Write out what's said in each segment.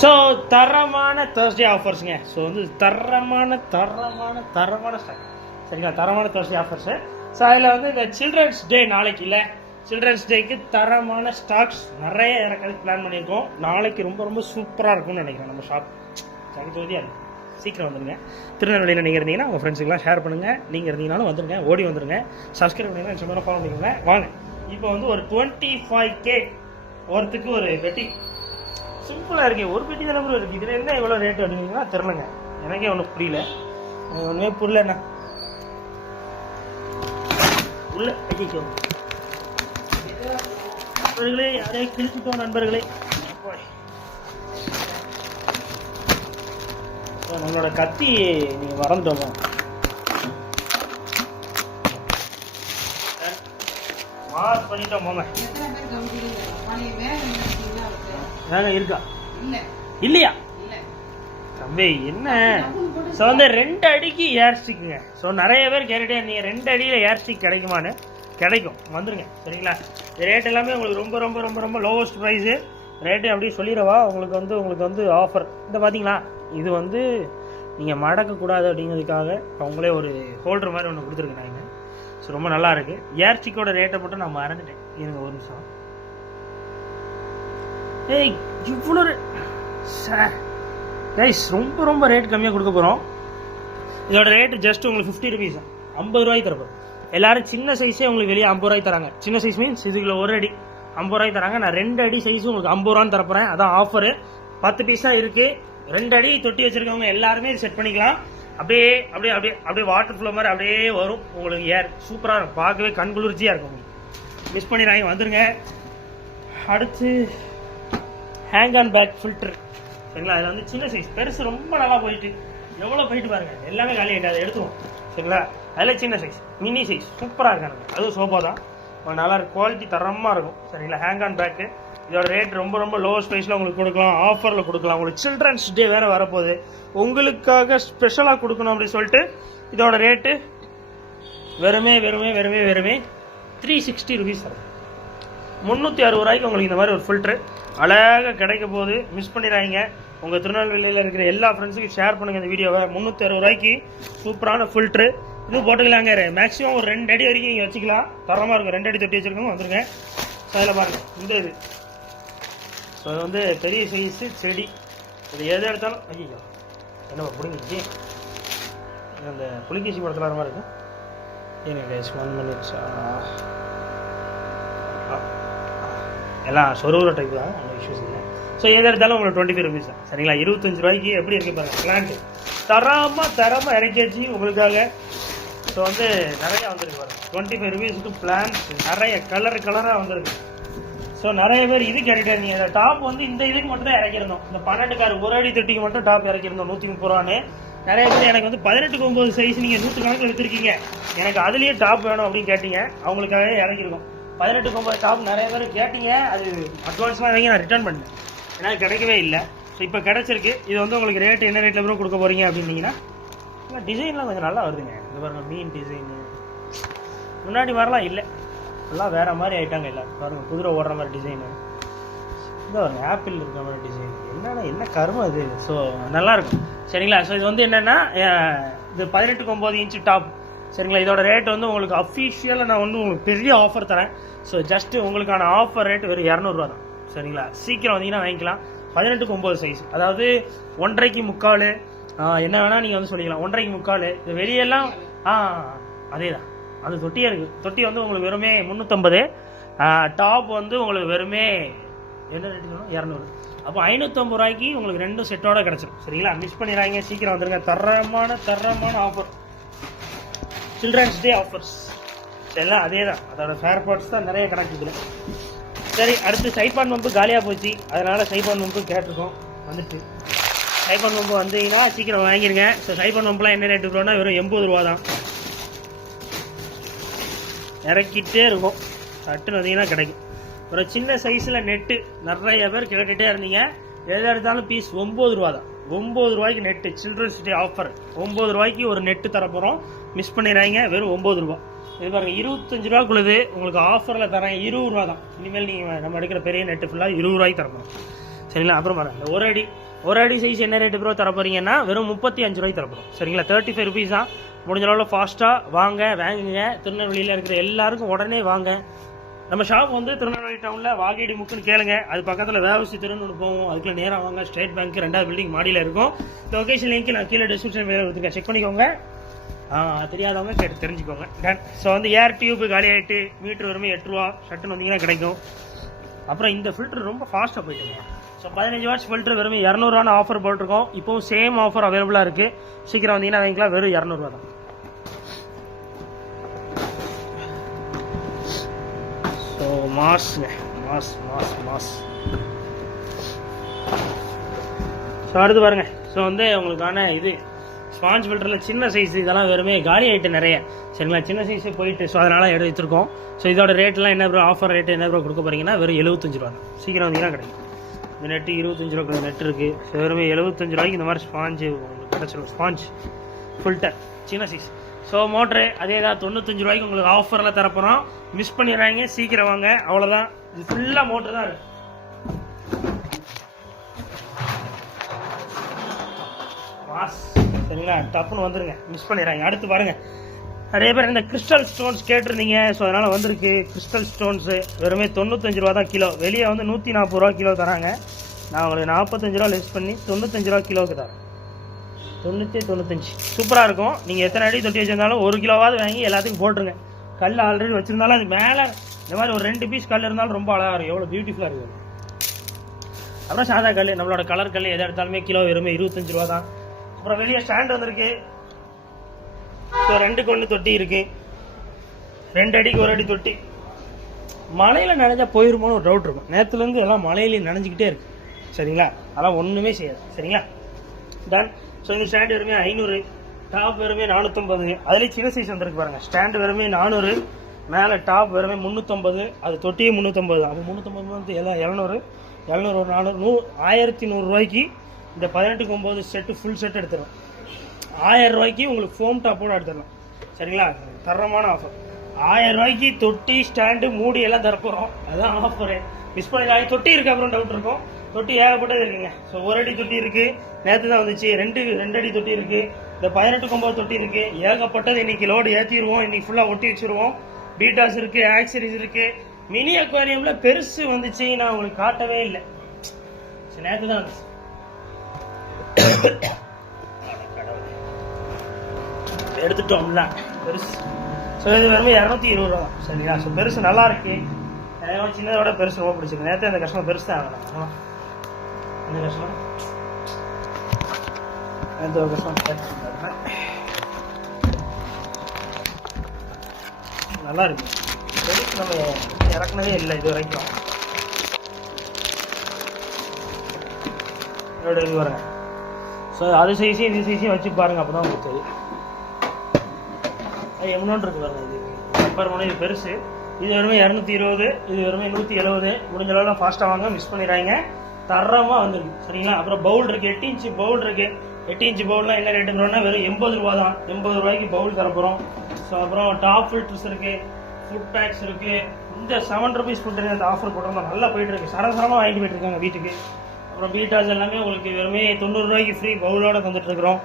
So தரமான Thursday ஆஃபர்ஸுங்க. So வந்து தரமான ஸ்டாக் சரிங்களா, தரமான தேர்ஸ்டே ஆஃபர்ஸு. ஸோ அதில் வந்து இந்த சில்ட்ரன்ஸ் டே நாளைக்கு இல்லை, சில்ட்ரன்ஸ் டேக்கு தரமான ஸ்டாக்ஸ் நிறைய இறக்கிறதுக்கு பிளான் பண்ணியிருக்கோம். நாளைக்கு ரொம்ப ரொம்ப சூப்பராக இருக்கும்னு நினைக்கிறேன் நம்ம ஷாப். ஜகஜோதியாக இருக்கும். சீக்கிரம் வந்துடுங்க. திருநெல்வேலியில் நீங்கள் இருந்தீங்கன்னா உங்கள் ஃப்ரெண்ட்ஸுக்கெலாம் ஷேர் பண்ணுங்கள். நீங்கள் இருந்தீங்கனாலும் வந்துடுங்க, ஓடி வந்துடுங்க. சப்ஸ்கிரைப் பண்ணிங்கன்னா சொன்னால் ஃபாலோ பண்ணிக்கோங்க. வாங்க, இப்போ வந்து ஒரு 25K ஒருத்துக்கு ஒரு பெட்டி சிம்பிளாக இருக்கு. ஒரு பெட்டி தானே கூட இருக்குது. இதில் என்ன எவ்வளோ ரேட்டு அப்படின்னா தெரிலங்க, எனக்கே ஒன்றும் புரியல. ஒன்றுமே புரியலண்ணா உள்ள ஐயோ நண்பர்களே, யாரையும் கிழிச்சிட்டோம் நண்பர்களே. நம்மளோட கத்தி நீங்கள் மறந்துட்டோமா? மாஸ் பண்ணிட்டோம் மாமா. இருக்கா இல்லையா தம்பி? என்ன ஸோ வந்து 2 அடிக்கு ஏர் ஸ்டிக்குங்க. ஸோ நிறைய பேர் கேட்டுட்டே நீங்கள் 2 அடியில் ஏர் ஸ்டிக் கிடைக்குமான்னு. கிடைக்கும், வந்துருங்க சரிங்களா. ரேட் எல்லாமே உங்களுக்கு ரொம்ப ரொம்ப ரொம்ப ரொம்ப லோவஸ்ட் ப்ரைஸு. ரேட்டு அப்படி சொல்லிடவா உங்களுக்கு வந்து ஆஃபர் இந்த பார்த்தீங்களா. இது வந்து நீங்கள் மடக்கக்கூடாது அப்படிங்கிறதுக்காக அவங்களே ஒரு ஹோல்டர் மாதிரி ஒன்று கொடுத்துருக்கேன் நாங்கள். ஸோ ரொம்ப நல்லா இருக்குது. ஏர் ஸ்டிக்கோட ரேட்டை மட்டும் நான் மறந்துட்டேன், இருங்க ஒரு நிமிஷம். ஏய் இவ்வளோ ரைஸ் ரொம்ப ரொம்ப ரேட் கம்மியாக கொடுக்க போகிறோம். இதோட ரேட்டு ஜஸ்ட் உங்களுக்கு 50 ருபீஸ், 50 ரூபாய்க்கு தரப்போம். எல்லாரும் சின்ன சைஸே உங்களுக்கு வெளியே 50 ரூபாய்க்கு தராங்க. சின்ன சைஸ் மீன்ஸ் இதுக்குள்ள 1 அடி 50 ரூபாய்க்கு தராங்க. நான் 2 அடி சைஸும் உங்களுக்கு 50 ரூபான்னு தரப்போகிறேன். அதான் ஆஃபரு. 10 பீஸ் தான் இருக்குது. 2 அடி தொட்டி வச்சுருக்கவங்க எல்லாருமே இது செட் பண்ணிக்கலாம். அப்படியே அப்படியே அப்படியே அப்படியே வாட்டர் ஃப்ளோ மாதிரி அப்படியே வரும் உங்களுக்கு. ஏர் சூப்பராக இருக்கும், பார்க்கவே கண்குளிர்ச்சியாக இருக்கும் உங்களுக்கு. மிஸ் பண்ணிடுறாங்க, வந்துருங்க. அடுத்து ஹேங் ஆன் பேக் ஃபில்டர் சரிங்களா. அதில் வந்து சின்ன சைஸ், பெருசு ரொம்ப நல்லா போயிட்டு எவ்வளோ போயிட்டு பாருங்கள், எல்லாமே காலி ஆகிட்டு அதை எடுத்துவோம் சரிங்களா. அதில் சின்ன சைஸ் மினி சைஸ் சூப்பராக இருக்காங்க. அதுவும் சோஃபா தான், நல்லா இருக்கும், குவாலிட்டி தரமாக இருக்கும் சரிங்களா. ஹேங் ஆன் பேக்கு இதோட ரேட் ரொம்ப ரொம்ப லோவஸ்ட் ப்ரைஸில் உங்களுக்கு கொடுக்கலாம், ஆஃபரில் கொடுக்கலாம். உங்களுக்கு சில்ட்ரன்ஸ் டே வேறு வரப்போகுது, உங்களுக்காக ஸ்பெஷலாக கொடுக்கணும் அப்படின்னு சொல்லிட்டு இதோட ரேட்டு வெறுமே 360 ருபீஸ் தரும். 360 ரூபாய்க்கு உங்களுக்கு இந்த மாதிரி ஒரு ஃபில்ட்ரு அழகாக கிடைக்க போகுது. மிஸ் பண்ணிடுறாங்க. உங்கள் திருநெல்வேலியில் இருக்கிற எல்லா ஃப்ரெண்ட்ஸுக்கும் ஷேர் பண்ணுங்கள் இந்த வீடியோவை. 360 ரூபாய்க்கு சூப்பரான ஃபில்ட்ரு இது போட்டுக்கலாங்க. மேக்ஸிமம் ஒரு 2 அடி வரைக்கும் நீங்கள் வச்சுக்கலாம், தரமாக இருக்கும். 2 அடி தொட்டி வச்சுருக்கோங்க, வந்துருங்க. ஸோ அதில் பாருங்கள் இந்த இது. ஸோ அது வந்து பெரிய சைஸு செடி. இது எது எடுத்தாலும் ஐயோ என்னப்பா பிடிங்கிச்சு. அந்த புலிகேசி படத்தில் வர மாதிரி இருக்கும். ஏங்க 1 minute எல்லாம் சொருவுற டைப் தான், ஒன்றும் இஷ்யூஸ் இல்லை. ஸோ எது எடுத்தாலும் உங்களுக்கு 25 ருபீஸ் தான் சரிங்களா. 25 ரூபாய்க்கு எப்படி இருக்கு பாருங்கள். பிளான்ட்டு தரமாக இறக்கியாச்சு உங்களுக்காக. ஸோ வந்து நிறையா வந்துருக்கு பாருங்கள். 25 ருபீஸுக்கு பிளான்ஸ் நிறைய கலராக வந்துருக்கு. ஸோ நிறைய பேர் இது கேட்டுட்டே இருந்தீங்க. இந்த டாப் வந்து இந்த இதுக்கு மட்டும் தான் இறக்கிருந்தோம். இந்த 12 கார் 1 அடி தொட்டிக்கு மட்டும் டாப் இறக்கிருந்தோம் 130 ரூபான்னு. நிறைய பேர் எனக்கு வந்து 18க்கு 9 சைஸ் நீங்கள் 100 கணக்கில் எடுத்துருக்கீங்க, எனக்கு அதுலேயே டாப் வேணும் அப்படின்னு கேட்டீங்க. அவங்களுக்காகவே இறக்கிருக்கோம் 18க்கு 9 டாப். நிறைய பேர் கேட்டீங்க, அது அட்வான்ஸ்லாம் வாங்கி நான் ரிட்டர்ன் பண்ணேன், ஏன்னா கிடைக்கவே இல்லை. ஸோ இப்போ கிடச்சிருக்கு. இது வந்து உங்களுக்கு ரேட்டு என்ன ரேட்டில் கூட கொடுக்க போகிறீங்க அப்படின்னீங்கன்னா, டிசைன்லாம் கொஞ்சம் நல்லா வருதுங்க. இது பாருங்கள், மீன் டிசைனு முன்னாடி மாதிரிலாம் இல்லை, எல்லாம் வேறு மாதிரி ஆகிட்டாங்க. இல்லை பாருங்கள், குதிரை ஓடுற மாதிரி டிசைனு, இந்த பாருங்க ஆப்பிள் இருக்கிற மாதிரி டிசைன். என்ன கருமம் அது. ஸோ நல்லாயிருக்கும் சரிங்களா. ஸோ இது வந்து என்னென்னா இது 18க்கு 9 இன்ச்சு டாப் சரிங்களா. இதோட ரேட் வந்து உங்களுக்கு அஃபிஷியலாக நான் வந்து உங்களுக்கு பெரிய ஆஃபர் தரேன். ஸோ ஜஸ்ட்டு உங்களுக்கான ஆஃபர் ரேட் வெறும் 200 ரூபா தான் சரிங்களா. சீக்கிரம் வந்தீங்கன்னா வாங்கிக்கலாம். 18க்கு 9 சைஸ், அதாவது 1.5க்கு 3/4 என்ன வேணால் நீங்கள் வந்து சொல்லிக்கலாம். 1.5க்கு 3/4 இது வெளியெல்லாம் அதே தான். அது தொட்டியாக இருக்குது. தொட்டி வந்து உங்களுக்கு வெறுமே 350. டாப் வந்து உங்களுக்கு வெறுமே என்ன ரேட்டு சொன்னோம் 200. அப்போ 550 ரூபாய்க்கு உங்களுக்கு 2 செட்டோட கிடச்சிடும் சரிங்களா. மிஸ் பண்ணிடுறாங்க, சீக்கிரம் வந்துருங்க. தரமான ஆஃபர், சில்ட்ரன்ஸ் டே ஆஃபர்ஸ் எல்லாம் அதே தான். அதோட ஃபேர் பார்ட்ஸ் தான் நிறைய கிடக்குது. சரி, அடுத்து சைப்பான் பம்பு காலியாக போச்சு, அதனால் சைப்பான் பம்பு கேட்டிருக்கோம், வந்துட்டு சைப்பான் பம்பு வந்தீங்கன்னா சீக்கிரம் வாங்கிடுங்க. ஸோ சைப்பான் பம்புலாம் என்ன ரேட்டு இருக்குன்னா வெறும் 80 ரூபா தான். இறக்கிட்டே இருக்கும், சட்டுன்னு வந்தீங்கன்னா கிடைக்கும். ஒரு சின்ன சைஸில் நெட்டு நிறைய பேர் கேட்டுகிட்டே இருந்தீங்க. எது எடுத்தாலும் பீஸ் 9 ரூபா தான். 9 ரூபாய்க்கு நெட்டு, சில்ட்ரன்ஸ் டே ஆஃபர். 9 ரூபாய்க்கு ஒரு நெட்டு தரப்போகிறோம், மிஸ் பண்ணிடுறாங்க. வெறும் 9 ரூபா. இது பாருங்க 25 ரூபாக்குள்ளது உங்களுக்கு ஆஃபரில் தரேன். 20 ரூபா தான். இனிமேல் நீங்கள் நம்ம எடுக்கிற பெரிய நெட்டு ஃபுல்லாக 20 ரூபாய்க்கு தரப்போம் சரிங்களா. அப்புறம் பாருங்க 1 அடி ஒரு அடி சைஸ் என்ன ரேட்டு ப்ரோ தர போகிறீங்கன்னா வெறும் 35 ரூபாய்க்கு தரப்போம். சரிங்களா, 35 ருபீஸ் தான். முடிஞ்ச அளவில் ஃபாஸ்ட்டாக வாங்குங்க. திருநெல்வேலியில் இருக்கிற எல்லாருக்கும் உடனே வாங்க. நம்ம ஷாப் வந்து திருநெல்வேலி டவுனில் வாகேடி முக்குன்னு கேளுங்க. அது பக்கத்தில் வேவசி திருநெல்வேலி போவோம். அதுக்குள்ள நேராக வாங்க. ஸ்டேட் பேங்க் 2வது பில்டிங் மாடியில் இருக்கும். லொகேஷன் லிங்க் நான் கீழே டிஸ்கிரிப்ஷன் வேலை கொடுத்துருக்கேன், செக் பண்ணிக்கோங்க. தெரியாதவங்க கேட்டு தெரிஞ்சுக்கோங்க. டன். ஸோ வந்து ஏர் டியூப் காலி ஆகிட்டு மீட்ரு வருமே 8 ரூபா ஷட்டுன்னு வந்தீங்கன்னா கிடைக்கும். அப்புறம் இந்த ஃபில்டர் ரொம்ப ஃபாஸ்ட்டாக போயிட்டுங்க. ஸோ 15 வாட்ஸ் ஃபில்டர் வெறும் 200 ரூபான்னு ஆஃபர் போட்டிருக்கோம். இப்போவும் சேம் ஆஃபர் அவைலபிளாக இருக்குது. சீக்கிரம் வந்தீங்கன்னா வாங்கிக்கலாம். வெறும் 200 ரூபா தான். So மாஸ்ங்க, mass. ஸோ அடுத்து பாருங்க. ஸோ வந்து உங்களுக்கான இது ஸ்பாஞ்ச் ஃபில்டரில் சின்ன சைஸ் இதெல்லாம் வெறுமே காலி ஆகிட்டு நிறைய. சரிங்களா, சின்ன சைஸே போயிட்டு. ஸோ அதனால் எடுத்து வச்சுருக்கோம். ஸோ இதோட ரேட்லாம் என்ன ப்ரோ, ஆஃபர் ரேட்டு என்ன ப்ரோ கொடுக்க போகிறீங்கன்னா வெறும் 75 ரூபா தான். சீக்கிரம் வந்தீங்கன்னா கிடைக்கும். இந்த நெட்டு 25 ரூபா நெட் இருக்குது. ஸோ வெறுமே 75 ரூபாய்க்கு இந்த மாதிரி ஸ்பாஞ்சு உங்களுக்கு கிடச்சிடும். ஸ்பாஞ்ச் ஃபில்டர் சின்ன சைஸ். ஸோ மோட்ரு அதே தான் 95 ரூபாய்க்கு உங்களுக்கு ஆஃபரில் தரப்போகிறோம். மிஸ் பண்ணிடுறாங்க, சீக்கிரம் வாங்க. அவ்வளோதான். இது ஃபுல்லாக மோட்ரு தான் இருக்குது. மாஸ். சரிங்களா, டப்புன்னு வந்துருங்க, மிஸ் பண்ணிடுறாங்க. அடுத்து பாருங்கள், நிறைய பேர் இந்த கிறிஸ்டல் ஸ்டோன்ஸ் கேட்டிருந்தீங்க. ஸோ அதனால் வந்திருக்கு கிறிஸ்டல் ஸ்டோன்ஸு. வெறுமே 95 ரூபா தான் கிலோ. வெளியே வந்து 140 ரூபா கிலோ தராங்க. நான் உங்களுக்கு 45 ரூபா லெஸ் பண்ணி 95 ரூபா கிலோவுக்கு தரேன். 95 சூப்பராக இருக்கும். நீங்கள் எத்தனை அடி தொட்டி வச்சுருந்தாலும் 1 கிலோவாவது வாங்கி எல்லாத்துக்கும் போட்டுருங்க. கல் ஆல்ரெடி வச்சுருந்தாலும் அது மேலே இந்த மாதிரி ஒரு 2 பீஸ் கல் இருந்தாலும் ரொம்ப அழகாக இருக்கும். எவ்வளோ பியூட்டிஃபுல்லாக இருக்குது. அப்புறம் சாதா கல், நம்மளோட கலர் கல் எதை எடுத்தாலுமே கிலோ வெறுமே 25 ரூபா தான். அப்புறம் வெளியே ஸ்டாண்ட் வந்திருக்கு. ஸோ 2க்கு 1 தொட்டி இருக்குது. 2 அடிக்கு 1 அடி தொட்டி. மழையில் நனைஞ்சா போயிருமோன்னு ஒரு டவுட் இருக்கும். நேற்றுலேருந்து எல்லாம் மழையிலேயே நனைஞ்சிக்கிட்டே இருக்குது. சரிங்களா, அதெல்லாம் ஒன்றுமே செய்யாது. சரிங்களா, டன். ஸோ இந்த ஸ்டாண்டு வெறுமே 500, டாப் வெறுமே 450. அதுலேயே சின்ன சைஸ் வந்துருக்கு பாருங்கள். ஸ்டாண்டு வெறுமே 400, மேலே டாப் வெறுமே 350. அது தொட்டியே 350. அது 350 வந்து எல்லாம் 700 ஒரு 400 1100 ரூபாய்க்கு இந்த 18-9 செட்டு ஃபுல் செட் எடுத்துடலாம். 1000 ரூபாய்க்கு உங்களுக்கு ஃபோம் டாப்போடு எடுத்துடலாம். சரிங்களா, தரமான ஆஃபர். 1000 ரூபாய்க்கு தொட்டி ஸ்டாண்டு மூடி எல்லாம் தரப்போகிறோம். அதுதான் ஆஃபரு. மிஸ் பண்ணிடலாம். தொட்டி இருக்குது, அப்புறம் டவுட் இருக்கும். தொட்டி ஏகப்பட்டது இருக்குங்க. ஸோ 1 அடி தொட்டி இருக்குது, நேற்று தான் வந்துச்சு. 2 அடி தொட்டி இருக்குது. இந்த 18-9 தொட்டி இருக்குது. ஏகப்பட்டது. இன்றைக்கி லோடு ஏற்றிடுவோம். இன்றைக்கி ஃபுல்லாக ஒட்டி வச்சுருவோம். பீட்டாஸ் இருக்குது, ஆக்சரிஸ் இருக்குது. மினி அக்வாரியமில் பெருசு வந்துச்சு, நான் உங்களுக்கு காட்டவே இல்லை. சரி, நேற்று தான் வந்துச்சு. எடுத்துட்டோம்ல பெருசு. ஸோ இது வெறும் 220 ரூபா தான். சரிங்களா, ஸோ பெருசு நல்லா இருக்கு. எனக்கு சின்னதோட பெருசு ரொம்ப பிடிச்சிருக்கு. நேற்று அந்த கஷ்டமாக பெருசு தான் ஆகலாம். இந்த கஷ்டம் எந்த ஒரு கஷ்டம் நல்லா இருக்கு. பெருசு நம்ம இறக்குனதே இல்லை இது வரைக்கும். இதோட இது வரேன். ஸோ அது சைஸையும் இது சைஸையும் வச்சு பாருங்கள், அப்போ தான் உங்களுக்கு தெரியும். எம்னோன்னு இருக்கு பாருங்க. இது நம்பர் 1 இது பெருசு. இது வெறுமே 220, இது வெறுமே 170. முடிஞ்ச அளவில் ஃபாஸ்ட்டாக வாங்க, மிஸ் பண்ணிடுறாங்க. தரமாக வந்துருக்கு. சரிங்களா, அப்புறம் பவுல் இருக்குது. 8 இன்ச்சு பவுல் இருக்குது. 8 இன்ச்சு பவுல்லாம் என்ன ரேட்டு ப்ரோன்னா வெறும் 80 ரூபா தான். 80 ரூபாய்க்கு பவுல் தரப்போகிறோம். ஸோ அப்புறம் டாப் ஃபில்டர்ஸ் இருக்குது, ஃபுட் பேக்ஸ் இருக்குது. இந்த 7 ருபீஸ் ஃபில்டர் அந்த ஆஃபர் போட்டிருந்தோம். நல்லா போயிட்டுருக்கு. சரசரமாக வாங்கிட்டு போயிட்டுருக்காங்க வீட்டுக்கு. அப்புறம் பீட்டாஸ் எல்லாமே உங்களுக்கு வெறுமே 90 ரூபாய்க்கு ஃப்ரீ பவுலோடு தந்துட்டுருக்குறோம்.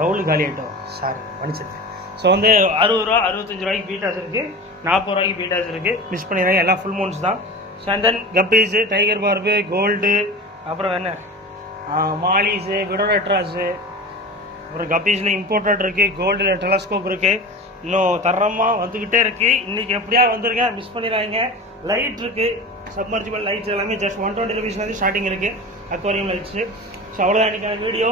பவுல் காலி ஆகிட்டோம், சாரி மன்னிச்சிருக்கேன். ஸோ வந்து 60 ரூபா 65 ரூபாய்க்கு பீட்டாஸ் இருக்குது, 40 ரூபாய்க்கு பீட்டாஸ் இருக்குது. மிஸ் பண்ணிடுறாங்க. எல்லாம் ஃபுல் மவுண்ட்ஸ் தான். சந்தன் கப்பீஸு, டைகர் பார்பு, கோல்டு, அப்புறம் என்ன மாலிஸு, விடோடட்ராஸு, அப்புறம் கப்பீஸில் இம்போர்ட்டட் இருக்குது, கோல்டில் டெலஸ்கோப் இருக்குது. இன்னும் தரமாக வந்துக்கிட்டே இருக்குது. இன்றைக்கி எப்படியா வந்துருங்க, மிஸ் பண்ணிடுறாங்க. லைட் இருக்குது, சப்மர்ஜிபிள் லைட்ஸ் எல்லாமே ஜஸ்ட் 120 ருபீஸ் வந்து ஸ்டார்டிங் இருக்குது. Aquarium lights. ஸோ அவ்வளோதான் இன்றைக்கான வீடியோ.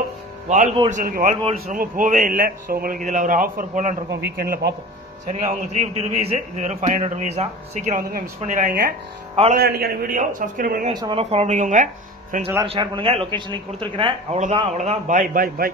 வால் பவுல்ஸ் இருக்குது. வால் பவுல்ஸ் ரொம்ப போவே இல்லை. ஸோ உங்களுக்கு இதில் ஒரு ஆஃபர் போலான்னு இருக்கோம், வீக்கெண்டில் பார்ப்போம். சரிங்களா, உங்களுக்கு 350 ருபீஸ், இது வெறும் 500 ருபீஸ் தான். சீக்கிரம் வந்து மிஸ் பண்ணிடுறாங்க. அவ்வளோதான் இன்றைக்கான வீடியோ. சப்ஸ்கிரைப் பண்ணுங்கள், இன்ஸ்டாகிராமில் ஃபாலோ பண்ணிக்கோங்க. ஃப்ரெண்ட்ஸ் எல்லாரும் ஷேர் பண்ணுங்கள். லொக்கேஷன் லிங்க் கொடுத்துருக்கிறேன். அவ்வளோதான். பாய்.